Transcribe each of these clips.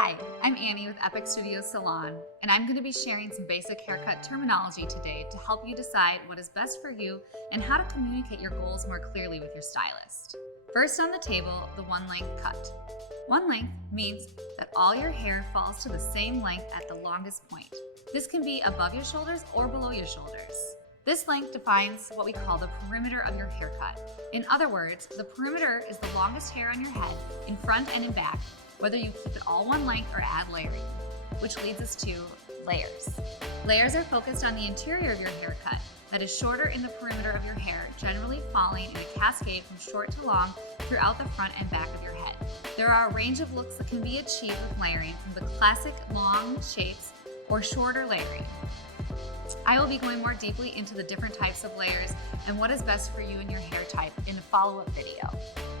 Hi, I'm Annie with Epoch Salon, and I'm going to be sharing some basic haircut terminology today to help you decide what is best for you and how to communicate your goals more clearly with your stylist. First on the table, the one length cut. One length means that all your hair falls to the same length at the longest point. This can be above your shoulders or below your shoulders. This length defines what we call the perimeter of your haircut. In other words, the perimeter is the longest hair on your head, in front and in back, whether you keep it all one length or add layering, which leads us to layers. Layers are focused on the interior of your haircut that is shorter in the perimeter of your hair, generally falling in a cascade from short to long throughout the front and back of your head. There are a range of looks that can be achieved with layering, from the classic long shapes or shorter layering. I will be going more deeply into the different types of layers and what is best for you and your hair type in a follow-up video.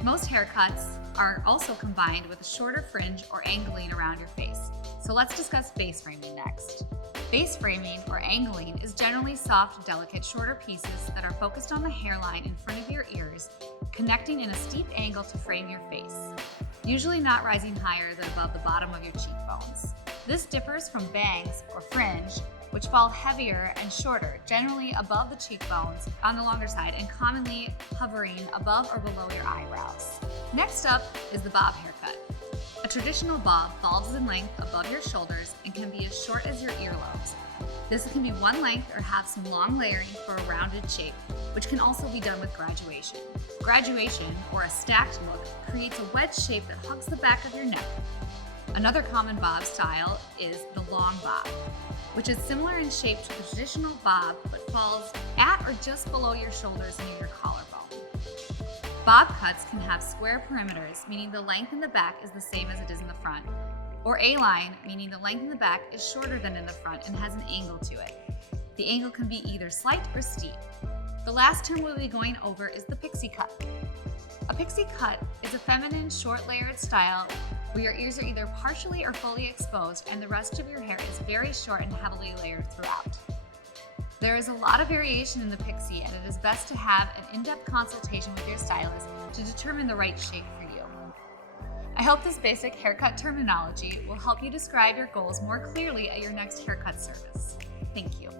Most haircuts are also combined with a shorter fringe or angling around your face. So let's discuss face framing next. Face framing or angling is generally soft, delicate, shorter pieces that are focused on the hairline in front of your ears, connecting in a steep angle to frame your face, usually not rising higher than above the bottom of your cheekbones. This differs from bangs or fringe, which fall heavier and shorter, generally above the cheekbones on the longer side and commonly hovering above or below your eyebrows. Next up is the bob haircut. A traditional bob falls in length above your shoulders and can be as short as your earlobes. This can be one length or have some long layering for a rounded shape, which can also be done with graduation. Graduation, or a stacked look, creates a wedge shape that hugs the back of your neck. Another common bob style is the long bob, which is similar in shape to the traditional bob but falls at or just below your shoulders near your collarbone. Bob cuts can have square perimeters, meaning the length in the back is the same as it is in the front, or A-line, meaning the length in the back is shorter than in the front and has an angle to it. The angle can be either slight or steep. The last term we'll be going over is the pixie cut. A pixie cut is a feminine, short layered style where your ears are either partially or fully exposed and the rest of your hair is very short and heavily layered throughout. There is a lot of variation in the pixie, and it is best to have an in-depth consultation with your stylist to determine the right shape for you. I hope this basic haircut terminology will help you describe your goals more clearly at your next haircut service. Thank you.